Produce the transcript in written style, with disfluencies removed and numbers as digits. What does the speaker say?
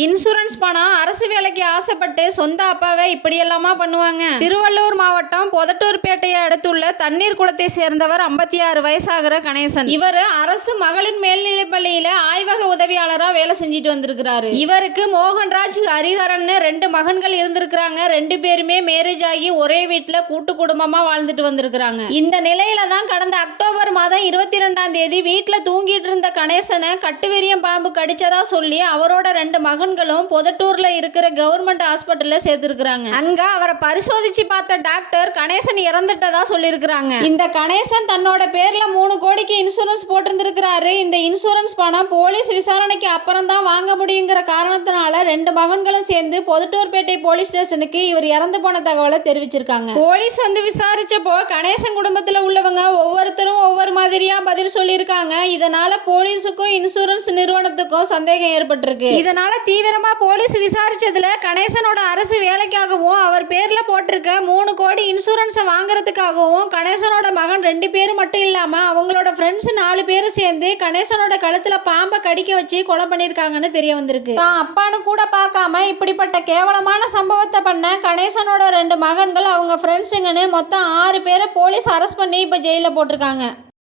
Insurance பணம் அரசு வேலைக்கு ஆசைப்பட்டு சொந்த அப்பாவை இப்படியெல்லாமா பண்ணுவாங்க. திருவள்ளூர் மாவட்டம் பொதட்டூர்பேட்டையை அடுத்துள்ள தண்ணீர் குளத்தை சேர்ந்தவர் 56 வயசாகிற கணேசன். இவர் அரசு மகளிர் மேல்நிலைப்பள்ளியில ஆய்வக உதவியாளரா வேலை செஞ்சுட்டு வந்திருக்கிறாரு. இவருக்கு மோகன்ராஜ், ஹரிஹரன் 2 மகன்கள் இருந்திருக்கிறாங்க. 2 பேருமே மேரேஜ் ஆகி ஒரே வீட்டுல கூட்டு குடும்பமா வாழ்ந்துட்டு வந்திருக்கிறாங்க. இந்த நிலையில தான் கடந்த அக்டோபர் மாதம் 22ஆம் தேதி வீட்டுல தூங்கிட்டு இருந்த கணேசனை கட்டுவிரியம் பாம்பு கடிச்சதா சொல்லி அவரோட 2 மகன்களும் பொதட்டூர்ல இருக்கிற கவர்மெண்ட் ஹாஸ்பிட்டல்ல சேர்த்திருக்கிறாங்க. அங்க அவரை பரிசோதிச்சு பார்த்த டாக்டர் கணேசன் இறந்துட்டதா சொல்லியிருக்கிறாங்க. இந்த கணேசன் தன்னோட பேர்ல 3 கோடிக்கு இன்சூரன்ஸ் போட்டிருந்திருக்கிறாரு. இந்த இன்சூரன்ஸ் பணம் போலீஸ் விசாரணைக்கு அப்புறம் தான் வாங்க முடியுங்கிற காரணத்தினால 2 மகன்களும் சேர்ந்து பொதட்டூர்பேட்டை போலீஸ் ஸ்டேஷனுக்கு இவர் இறந்து போன தகவலை தெரிவிச்சிருக்காங்க. போலீஸ் வந்து விசாரிச்சப்போ கணேசன் குடும்பத்தில் உள்ளவங்க ஒவ்வொருத்தரும் ஒவ்வொரு மாதிரியா பதில் சொல்லியிருக்காங்க. இதனால போலீஸுக்கும் இன்சூரன்ஸ் நிறுவனத்துக்கும் சந்தேகம் ஏற்பட்டிருக்கு. இதனால தீவிரமா போலீஸ் விசாரிச்சதுல கணேசனோட அரசு வேலைக்காகவும் அவர் பேர்ல போட்டிருக்க 3 கோடி இன்சூரன்ஸை வாங்குறதுக்காகவும் கணேசனோட மகன் 2 பேர் மட்டும் இல்லாம அவங்களோட ஃப்ரெண்ட்ஸ் 4 பேரும் சேர்ந்து கணேசனோட கழுத்துல பாம்பை கடிக்க வச்சு கொலை பண்ணிருக்காங்கன்னு தெரிய வந்திருக்கு. தான் அப்பான்னு கூட பார்க்காம இப்படிப்பட்ட கேவலமான சம்பவத்தை பண்ண கணேசனோட 2 மகன்கள் அவங்க ஃப்ரெண்ட்ஸுங்கன்னு மொத்தம் 6 பேரை போலீஸ் அரெஸ்ட் பண்ணி இப்ப ஜெயில போட்டிருக்காங்க.